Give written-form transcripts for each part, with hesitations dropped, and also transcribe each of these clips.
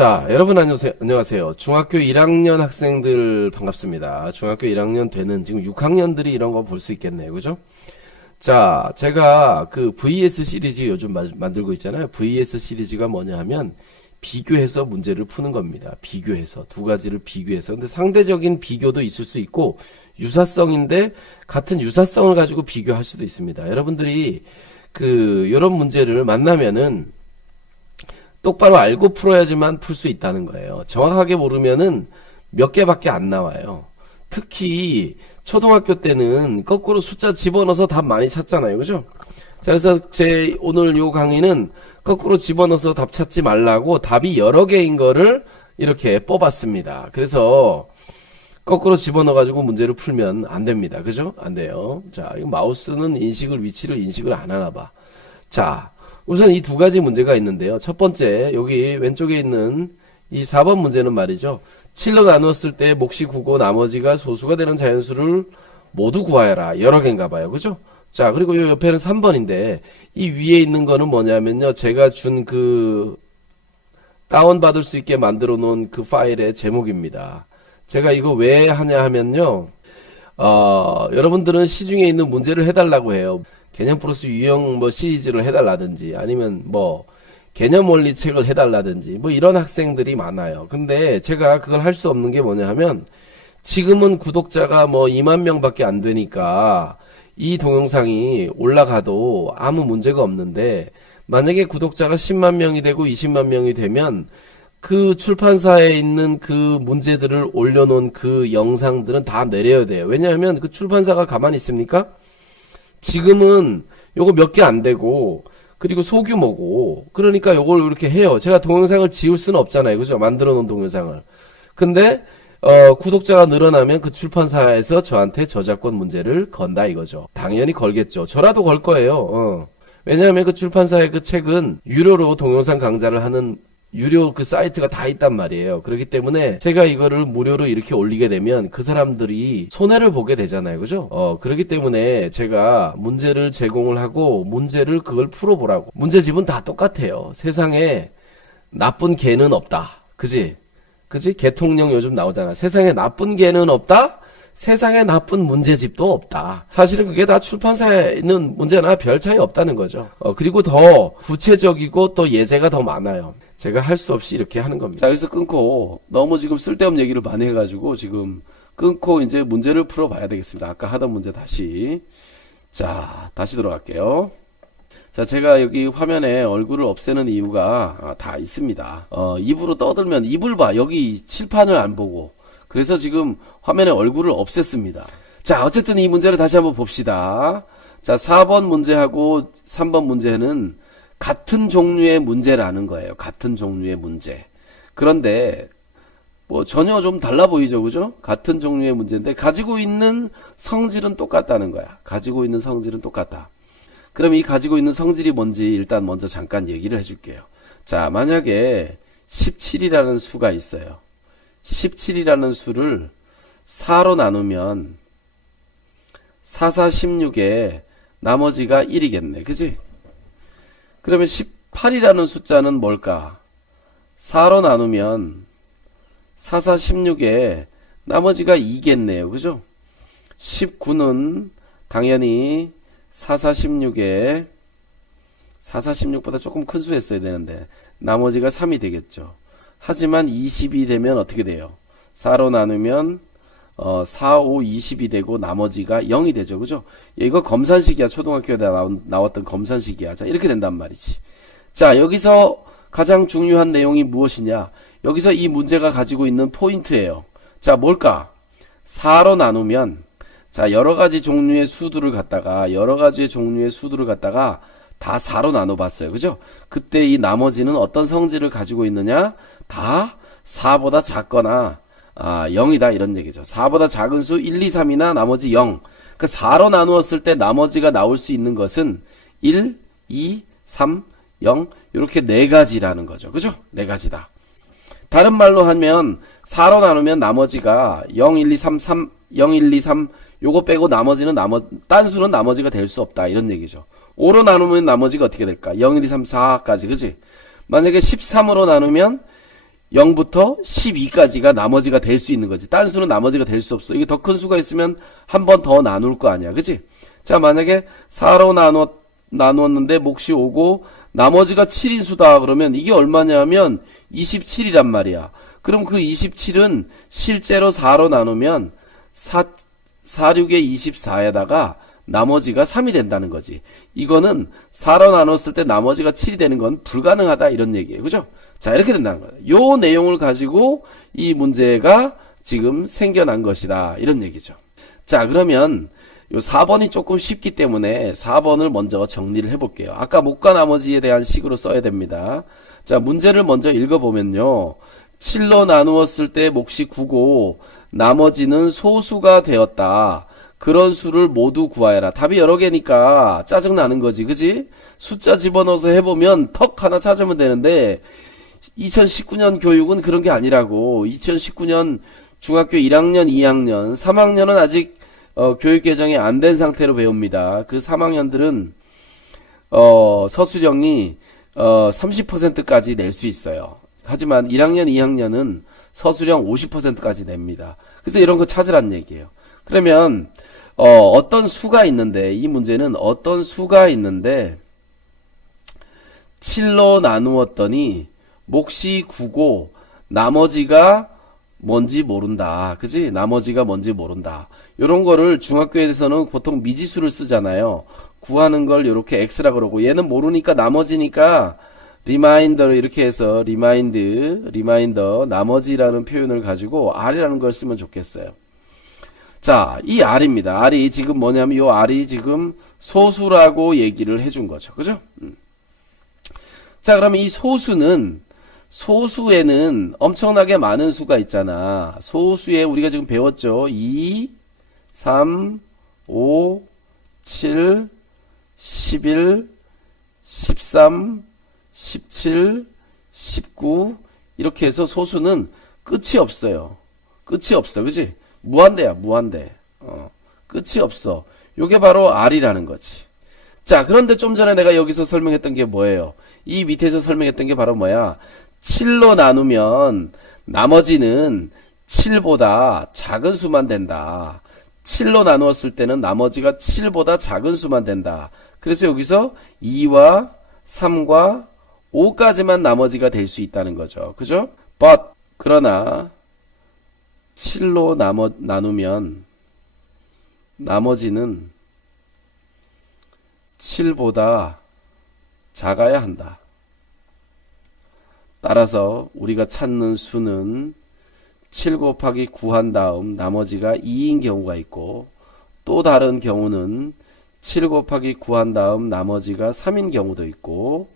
자, 여러분 안녕하세요. 중학교 1학년 학생들 반갑습니다. 중학교 1학년 되는 지금 6학년들이 이런 거 볼 수 있겠네요. 그죠? 자, 제가 그 VS 시리즈 요즘 만들고 있잖아요. VS 시리즈가 뭐냐 하면 비교해서 문제를 푸는 겁니다. 비교해서. 두 가지를 비교해서. 근데 상대적인 비교도 있을 수 있고 유사성인데 같은 유사성을 가지고 비교할 수도 있습니다. 여러분들이 요런 문제를 만나면은 똑바로 알고 풀어야지만 풀 수 있다는 거예요. 정확하게 모르면은 몇 개밖에 안 나와요. 특히 초등학교 때는 거꾸로 숫자 집어넣어서 답 많이 찾잖아요. 그죠? 자, 그래서 제 오늘 요 강의는 거꾸로 집어넣어서 답 찾지 말라고 답이 여러 개인 거를 이렇게 뽑았습니다. 그래서 거꾸로 집어넣어가지고 문제를 풀면 안 됩니다. 그죠? 안 돼요. 자, 이 마우스는 위치를 인식을 안 하나 봐. 자, 우선 이 두 가지 문제가 있는데요. 첫 번째, 여기 왼쪽에 있는 이 4번 문제는 말이죠. 7로 나누었을 때 몫이 9고 나머지가 소수가 되는 자연수를 모두 구하여라. 여러 개인가 봐요. 그죠? 자, 그리고 요 옆에는 3번인데 이 위에 있는 거는 뭐냐면요. 제가 준 다운받을 수 있게 만들어 놓은 그 파일의 제목입니다. 제가 이거 왜 하냐 하면요. 여러분들은 시중에 있는 문제를 해달라고 해요. 개념 플러스 유형 시리즈를 해달라든지 아니면 개념 원리 책을 해달라든지 이런 학생들이 많아요. 근데 제가 그걸 할 수 없는 게 뭐냐 하면 지금은 구독자가 2만 명밖에 안 되니까 이 동영상이 올라가도 아무 문제가 없는데 만약에 구독자가 10만 명이 되고 20만 명이 되면 그 출판사에 있는 그 문제들을 올려놓은 그 영상들은 다 내려야 돼요. 왜냐하면 그 출판사가 가만히 있습니까? 지금은 요거 몇 개 안 되고 그리고 소규모고 그러니까 요걸 이렇게 해요. 제가 동영상을 지울 수는 없잖아요. 그죠? 만들어 놓은 동영상을. 근데 구독자가 늘어나면 그 출판사에서 저한테 저작권 문제를 건다 이거죠. 당연히 걸겠죠. 저라도 걸 거예요. 왜냐하면 그 출판사의 그 책은 유료로 동영상 강좌를 하는 유료 그 사이트가 다 있단 말이에요. 그렇기 때문에 제가 이거를 무료로 이렇게 올리게 되면 그 사람들이 손해를 보게 되잖아요. 그죠? 그렇기 때문에 제가 문제를 제공을 하고 문제를 그걸 풀어보라고. 문제집은 다 똑같아요. 세상에 나쁜 개는 없다. 그지? 개통령 요즘 나오잖아. 세상에 나쁜 개는 없다? 세상에 나쁜 문제집도 없다. 사실은 그게 다 출판사에 있는 문제나 별 차이 없다는 거죠. 그리고 더 구체적이고 또 예제가 더 많아요. 제가 할 수 없이 이렇게 하는 겁니다. 자, 여기서 끊고 너무 지금 쓸데없는 얘기를 많이 해가지고 지금 끊고 이제 문제를 풀어봐야 되겠습니다. 아까 하던 문제 다시. 자, 다시 들어갈게요. 자, 제가 여기 화면에 얼굴을 없애는 이유가 다 있습니다. 입으로 떠들면 입을 봐. 여기 칠판을 안 보고. 그래서 지금 화면에 얼굴을 없앴습니다. 자, 어쨌든 이 문제를 다시 한번 봅시다. 자, 4번 문제하고 3번 문제는 같은 종류의 문제라는 거예요. 같은 종류의 문제. 그런데 전혀 좀 달라 보이죠. 그죠? 같은 종류의 문제인데 가지고 있는 성질은 똑같다는 거야. 가지고 있는 성질은 똑같다. 그럼 이 가지고 있는 성질이 뭔지 일단 먼저 잠깐 얘기를 해줄게요. 자, 만약에 17이라는 수가 있어요. 17이라는 수를 4로 나누면 4, 4, 16에 나머지가 1이겠네. 그지? 그러면 18이라는 숫자는 뭘까? 4로 나누면 4, 4, 16에 나머지가 2겠네요. 그죠? 19는 당연히 4, 4, 16에 4, 4, 16보다 조금 큰 수 했어야 되는데 나머지가 3이 되겠죠. 하지만 20이 되면 어떻게 돼요? 4로 나누면 4, 5, 20이 되고 나머지가 0이 되죠. 그죠? 이거 검산식이야. 초등학교에 나왔던 검산식이야. 자, 이렇게 된단 말이지. 자, 여기서 가장 중요한 내용이 무엇이냐? 여기서 이 문제가 가지고 있는 포인트예요. 자, 뭘까? 4로 나누면 자, 여러 가지 종류의 수들을 갖다가 다 4로 나눠봤어요. 그죠? 그때 이 나머지는 어떤 성질을 가지고 있느냐? 다 4보다 작거나 0이다 이런 얘기죠. 4보다 작은 수 1, 2, 3이나 나머지 0. 그 4로 나누었을 때 나머지가 나올 수 있는 것은 1, 2, 3, 0 이렇게 네 가지라는 거죠. 그죠? 네 가지다. 다른 말로 하면 4로 나누면 나머지가 0, 1, 2, 3, 0, 1, 2, 3 요거 빼고 나머지는 딴 수는 나머지가 될 수 없다 이런 얘기죠. 5로 나누면 나머지가 어떻게 될까? 0, 1, 2, 3, 4까지 그지? 만약에 13으로 나누면 0부터 12까지가 나머지가 될 수 있는 거지. 딴 수는 나머지가 될 수 없어. 이게 더 큰 수가 있으면 한 번 더 나눌 거 아니야. 그치? 자, 만약에 4로 나누었는데 몫이 오고 나머지가 7인 수다. 그러면 이게 얼마냐면 27이란 말이야. 그럼 그 27은 실제로 4로 나누면 4, 6에 24에다가 나머지가 3이 된다는 거지. 이거는 4로 나눴을 때 나머지가 7이 되는 건 불가능하다 이런 얘기예요. 그죠? 자, 이렇게 된다는 거예요. 요 내용을 가지고 이 문제가 지금 생겨난 것이다. 이런 얘기죠. 자, 그러면 요 4번이 조금 쉽기 때문에 4번을 먼저 정리를 해볼게요. 아까 목과 나머지에 대한 식으로 써야 됩니다. 자, 문제를 먼저 읽어보면요. 7로 나누었을 때 몫이 9고 나머지는 소수가 되었다. 그런 수를 모두 구하여라. 답이 여러 개니까 짜증나는 거지. 그지? 숫자 집어넣어서 해보면 턱 하나 찾으면 되는데 2019년 교육은 그런 게 아니라고. 2019년 중학교 1학년, 2학년, 3학년은 아직 교육 개정이 안 된 상태로 배웁니다. 그 3학년들은 서술형이 30%까지 낼 수 있어요. 하지만 1학년, 2학년은 서술형 50%까지 냅니다. 그래서 이런 거 찾으란 얘기예요. 그러면 어떤 수가 있는데, 이 문제는 어떤 수가 있는데 7로 나누었더니 몫이 9고 나머지가 뭔지 모른다. 그지? 나머지가 뭔지 모른다. 요런 거를 중학교에서는 보통 미지수를 쓰잖아요. 구하는 걸 이렇게 x라 그러고, 얘는 모르니까 나머지니까 리마인더를 이렇게 해서 리마인더 나머지라는 표현을 가지고 r이라는 걸 쓰면 좋겠어요. 자, 이 r입니다. r이 지금 뭐냐면 요 r이 지금 소수라고 얘기를 해준 거죠. 그죠? 자, 그러면 이 소수에는 엄청나게 많은 수가 있잖아. 소수에 우리가 지금 배웠죠. 2, 3, 5, 7, 11, 13, 17, 19 이렇게 해서 소수는 끝이 없어요. 끝이 없어. 그치? 무한대야. 무한대. 끝이 없어. 요게 바로 R이라는 거지. 자, 그런데 좀 전에 내가 여기서 설명했던 게 뭐예요? 이 밑에서 설명했던 게 바로 뭐야? 7로 나누면 나머지는 7보다 작은 수만 된다. 7로 나누었을 때는 나머지가 7보다 작은 수만 된다. 그래서 여기서 2와 3과 5까지만 나머지가 될 수 있다는 거죠. 그죠? 그러나 7로 나누면 나머지는 7보다 작아야 한다. 따라서 우리가 찾는 수는 7 곱하기 9 한 다음 나머지가 2인 경우가 있고, 또 다른 경우는 7 곱하기 9 한 다음 나머지가 3인 경우도 있고,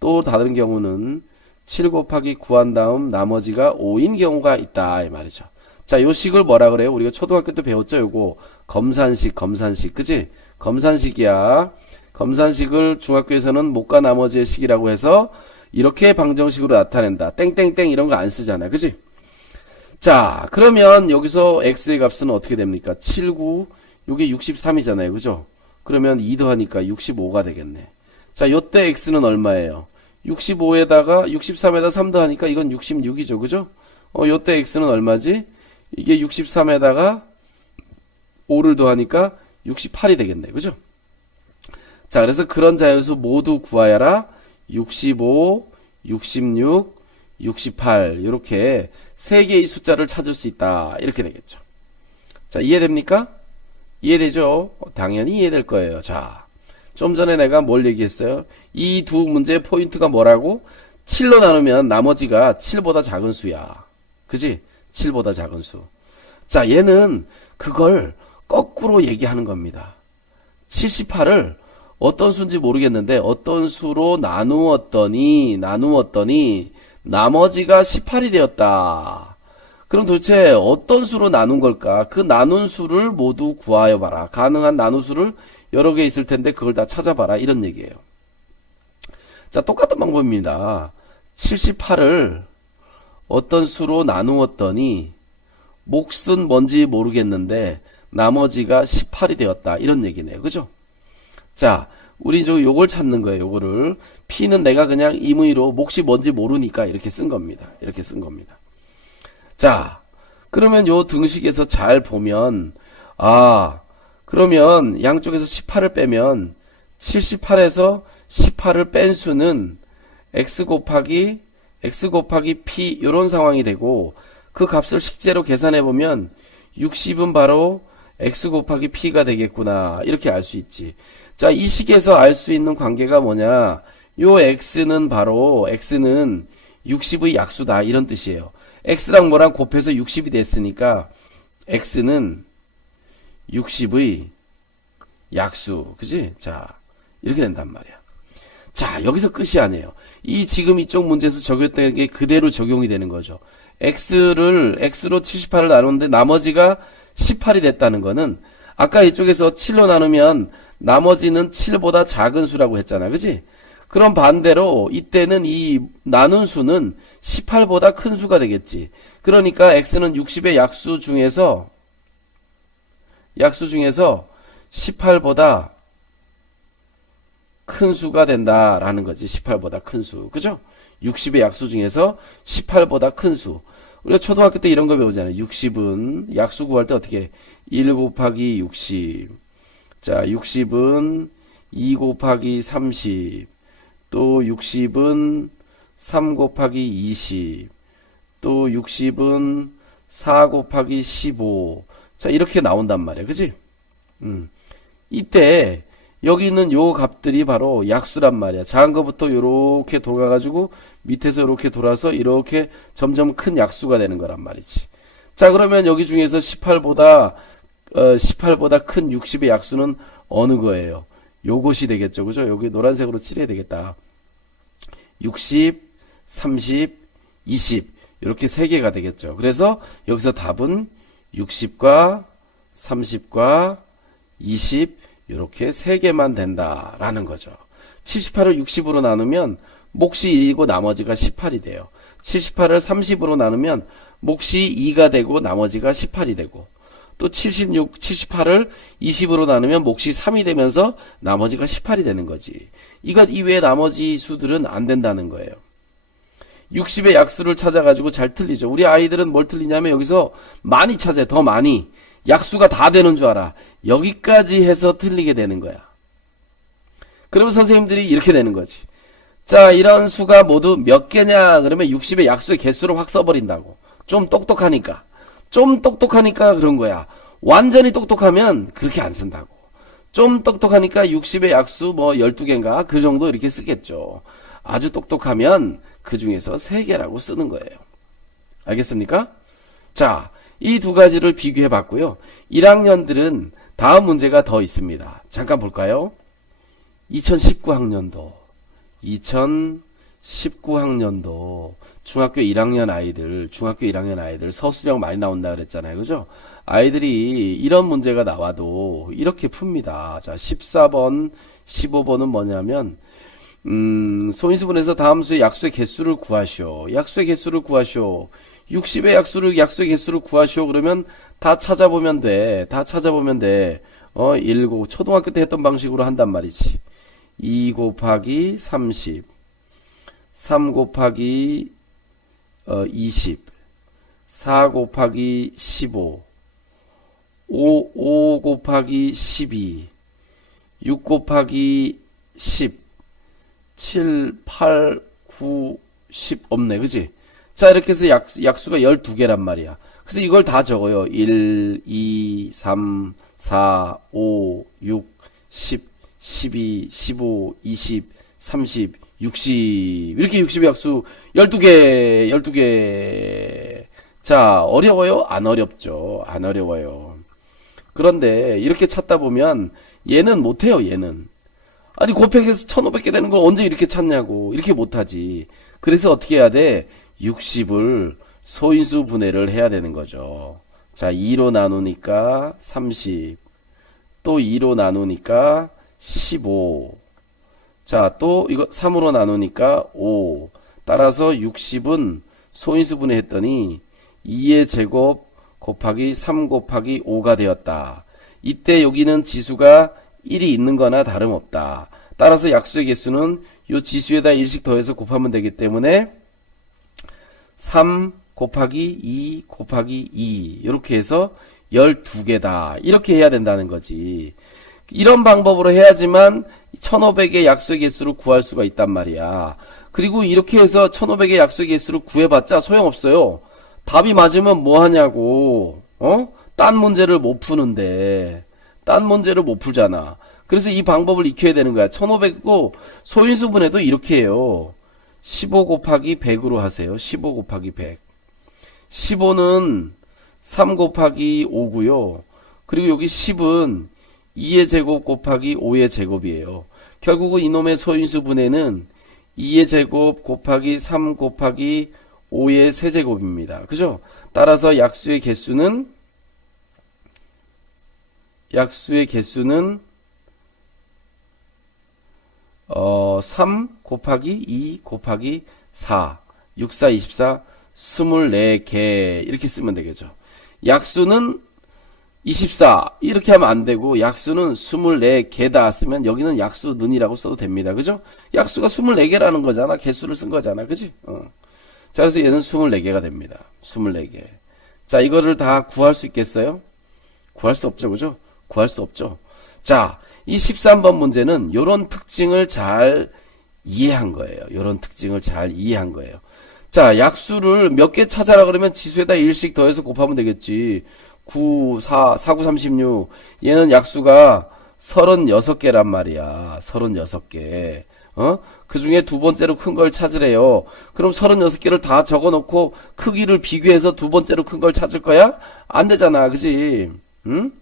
또 다른 경우는 7 곱하기 9 한 다음 나머지가 5인 경우가 있다 이 말이죠. 자, 요 식을 뭐라 그래요? 우리가 초등학교 때 배웠죠? 요거 검산식. 그지? 검산식이야. 검산식을 중학교에서는 목과 나머지의 식이라고 해서 이렇게 방정식으로 나타낸다. 땡땡땡 이런 거 안 쓰잖아. 그지? 자, 그러면 여기서 x의 값은 어떻게 됩니까? 7, 9, 요게 63이잖아요. 그죠? 그러면 2 더하니까 65가 되겠네. 자, 요때 x는 얼마예요? 65에다가 63에다 3 더하니까 이건 66이죠. 그죠? 요때 x는 얼마지? 이게 63에다가 5를 더하니까 68이 되겠네. 그죠? 자, 그래서 그런 자연수 모두 구하여라. 65, 66, 68 이렇게 세 개의 숫자를 찾을 수 있다. 이렇게 되겠죠. 자, 이해됩니까? 이해되죠? 당연히 이해될 거예요. 자, 좀 전에 내가 뭘 얘기했어요? 이 두 문제의 포인트가 뭐라고? 7로 나누면 나머지가 7보다 작은 수야. 그지? 7보다 작은 수. 자, 얘는 그걸 거꾸로 얘기하는 겁니다. 78을 어떤 수인지 모르겠는데 어떤 수로 나누었더니 나머지가 18이 되었다. 그럼 도대체 어떤 수로 나눈 걸까? 그 나눈 수를 모두 구하여 봐라. 가능한 나누수를 여러 개 있을 텐데 그걸 다 찾아봐라. 이런 얘기예요. 자, 똑같은 방법입니다. 78을 어떤 수로 나누었더니 몫은 뭔지 모르겠는데 나머지가 18이 되었다. 이런 얘기네요. 그죠? 자, 우리 요걸 찾는 거예요. 요거를. P는 내가 그냥 임의로 몫이 뭔지 모르니까 이렇게 쓴 겁니다. 이렇게 쓴 겁니다. 자, 그러면 요 등식에서 잘 보면, 그러면 양쪽에서 18을 빼면 78에서 18을 뺀 수는 x 곱하기 p 요런 상황이 되고, 그 값을 식재로 계산해 보면 60은 바로 x 곱하기 p가 되겠구나, 이렇게 알 수 있지. 자, 이 식에서 알 수 있는 관계가 뭐냐, 요 x는 60의 약수다, 이런 뜻이에요. x랑 뭐랑 곱해서 60이 됐으니까 x는 60의 약수, 그지? 자, 이렇게 된단 말이야. 자, 여기서 끝이 아니에요. 지금 이쪽 문제에서 적용했던 게 그대로 적용이 되는 거죠. x로 78을 나누는데 나머지가 18이 됐다는 거는, 아까 이쪽에서 7로 나누면 나머지는 7보다 작은 수라고 했잖아, 그지? 그럼 반대로 이때는 이 나눈 수는 18보다 큰 수가 되겠지. 그러니까 x는 60의 약수 중에서 18보다 큰 수가 된다라는 거지. 18보다 큰 수. 그죠? 60의 약수 중에서 18보다 큰 수. 우리가 초등학교 때 이런 거 배우잖아요. 60은 약수 구할 때 어떻게 해? 1 곱하기 60. 자, 60은 2 곱하기 30. 또 60은 3 곱하기 20. 또 60은 4 곱하기 15. 자, 이렇게 나온단 말이야. 그지? 이때 여기 있는 요 값들이 바로 약수란 말이야. 작은 거부터 요렇게 돌아가가지고 밑에서 요렇게 돌아서 이렇게 점점 큰 약수가 되는 거란 말이지. 자, 그러면 여기 중에서 18보다 큰 60의 약수는 어느 거예요? 요것이 되겠죠. 그죠? 여기 노란색으로 칠해야 되겠다. 60, 30, 20 이렇게 세 개가 되겠죠. 그래서 여기서 답은 60과 30과 20 이렇게 세 개만 된다라는 거죠. 78을 60으로 나누면 몫이 1이고 나머지가 18이 돼요. 78을 30으로 나누면 몫이 2가 되고 나머지가 18이 되고, 또 78을 20으로 나누면 몫이 3이 되면서 나머지가 18이 되는 거지. 이것 이외에 나머지 수들은 안 된다는 거예요. 60의 약수를 찾아가지고 잘 틀리죠. 우리 아이들은 뭘 틀리냐면 여기서 많이 찾아요. 더 많이. 약수가 다 되는 줄 알아. 여기까지 해서 틀리게 되는 거야. 그러면 선생님들이 이렇게 되는 거지. 자, 이런 수가 모두 몇 개냐? 그러면 60의 약수의 개수를 확 써버린다고. 좀 똑똑하니까 그런 거야. 완전히 똑똑하면 그렇게 안 쓴다고. 좀 똑똑하니까 60의 약수 12개인가 그 정도 이렇게 쓰겠죠. 아주 똑똑하면 그 중에서 3개라고 쓰는 거예요. 알겠습니까? 자, 이 두 가지를 비교해 봤고요. 1학년들은 다음 문제가 더 있습니다. 잠깐 볼까요? 2019학년도 중학교 1학년 아이들 서술형 많이 나온다 그랬잖아요. 그죠? 아이들이 이런 문제가 나와도 이렇게 풉니다. 자, 14번, 15번은 뭐냐면 소인수분해서 다음 수의 약수의 개수를 구하시오. 60의 약수의 개수를 구하시오. 그러면 다 찾아보면 돼. 1 초등학교 때 했던 방식으로 한단 말이지. 2 곱하기 30, 3 곱하기 20, 4 곱하기 15, 5 곱하기 12, 6 곱하기 10, 7, 8, 9, 10 없네. 그치? 자, 이렇게 해서 약수가 12개란 말이야. 그래서 이걸 다 적어요. 1, 2, 3, 4, 5, 6, 10, 12, 15, 20, 30, 60 이렇게 60의 약수 12개. 자, 어려워요? 안 어렵죠. 안 어려워요. 그런데 이렇게 찾다 보면 얘는 못해요. 얘는. 아니, 곱해서 1500개 되는 걸 언제 이렇게 찾냐고. 이렇게 못하지. 그래서 어떻게 해야 돼? 60을 소인수 분해를 해야 되는 거죠. 자, 2로 나누니까 30, 또 2로 나누니까 15, 자, 또 이거 3으로 나누니까 5. 따라서 60은 소인수 분해했더니 2의 제곱 곱하기 3 곱하기 5가 되었다. 이때 여기는 지수가 1이 있는 거나 다름없다. 따라서 약수의 개수는 요 지수에다 1씩 더해서 곱하면 되기 때문에 3 곱하기 2 곱하기 2 이렇게 해서 12개다. 이렇게 해야 된다는 거지. 이런 방법으로 해야지만 1500의 약수의 개수를 구할 수가 있단 말이야. 그리고 이렇게 해서 1500의 약수의 개수를 구해봤자 소용없어요. 답이 맞으면 뭐 하냐고. 딴 문제를 못 푸는데. 딴 문제를 못 풀잖아. 그래서 이 방법을 익혀야 되는 거야. 1500도 소인수분해도 이렇게 해요. 15 곱하기 100으로 하세요. 15 곱하기 100. 15는 3 곱하기 5고요. 그리고 여기 10은 2의 제곱 곱하기 5의 제곱이에요. 결국은 이놈의 소인수분해는 2의 제곱 곱하기 3 곱하기 5의 세제곱입니다. 그죠? 따라서 약수의 개수는 3 곱하기 2 곱하기 4 6, 4, 24 24개 이렇게 쓰면 되겠죠. 약수는 24 이렇게 하면 안 되고 약수는 24개다 쓰면 여기는 약수는이라고 써도 됩니다. 그죠? 약수가 24개라는 거잖아. 개수를 쓴 거잖아. 그지? 자, 그래서 얘는 24개가 됩니다. 24개. 자, 이거를 다 구할 수 있겠어요? 구할 수 없죠. 그죠? 구할 수 없죠. 자, 이 13번 문제는 요런 특징을 잘 이해한 거예요. 요런 특징을 잘 이해한 거예요. 자, 약수를 몇 개 찾아라 그러면 지수에다 1씩 더해서 곱하면 되겠지. 9, 4, 4, 9, 36. 얘는 약수가 36개란 말이야. 36개. 그 중에 두 번째로 큰 걸 찾으래요. 그럼 36개를 다 적어 놓고 크기를 비교해서 두 번째로 큰 걸 찾을 거야? 안 되잖아. 그지? 응?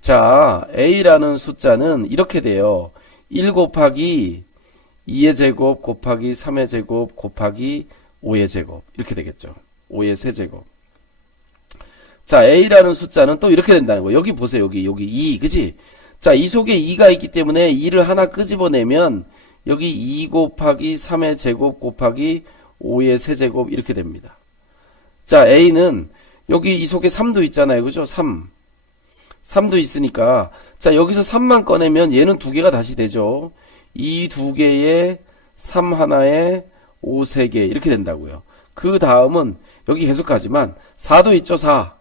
자, A라는 숫자는 이렇게 돼요. 1 곱하기 2의 제곱 곱하기 3의 제곱 곱하기 5의 제곱. 이렇게 되겠죠. 5의 세제곱. 자, A라는 숫자는 또 이렇게 된다는 거예요. 여기 보세요. 여기 2. 그지? 자, 이 속에 2가 있기 때문에 2를 하나 끄집어내면 여기 2 곱하기 3의 제곱 곱하기 5의 세제곱 이렇게 됩니다. 자, A는 여기 이 속에 3도 있잖아요. 그죠? 3도 있으니까 자, 여기서 3만 꺼내면 얘는 두 개가 다시 되죠. 이 두 개에 3 하나에 5 3개 이렇게 된다고요. 그 다음은 여기 계속 가지만 4도 있죠. 4.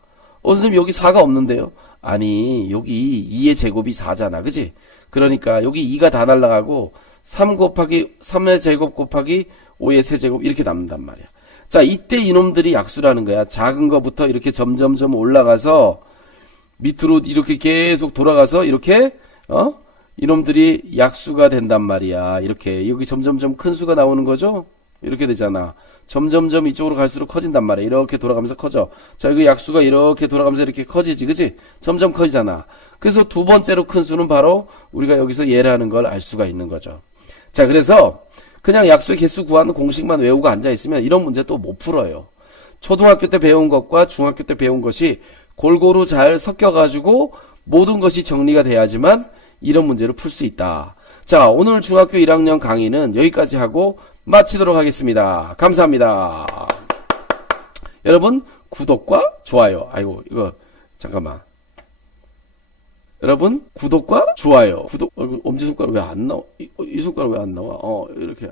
선생님 여기 4가 없는데요. 아니 여기 2의 제곱이 4잖아. 그치? 그러니까 여기 2가 다 날라가고 3 곱하기 3의 제곱 곱하기 5의 세제곱 이렇게 남는단 말이야. 자, 이때 이놈들이 약수라는 거야. 작은 거부터 이렇게 점점점 올라가서 밑으로 이렇게 계속 돌아가서 이렇게 이놈들이 약수가 된단 말이야. 이렇게 여기 점점점 큰 수가 나오는 거죠. 이렇게 되잖아. 점점점 이쪽으로 갈수록 커진단 말이야. 이렇게 돌아가면서 커져. 자, 이거 약수가 이렇게 돌아가면서 이렇게 커지지, 그치? 점점 커지잖아. 그래서 두 번째로 큰 수는 바로 우리가 여기서 예라는 걸 알 수가 있는 거죠. 자, 그래서 그냥 약수의 개수 구하는 공식만 외우고 앉아있으면 이런 문제 또 못 풀어요. 초등학교 때 배운 것과 중학교 때 배운 것이 골고루 잘 섞여가지고 모든 것이 정리가 돼야지만 이런 문제를 풀 수 있다. 자, 오늘 중학교 1학년 강의는 여기까지 하고 마치도록 하겠습니다. 감사합니다. 여러분 구독과 좋아요. 아이고 이거 잠깐만. 여러분 구독과 좋아요. 구독 엄지손가락 왜 안 나와? 이 손가락 왜 안 나와? 이렇게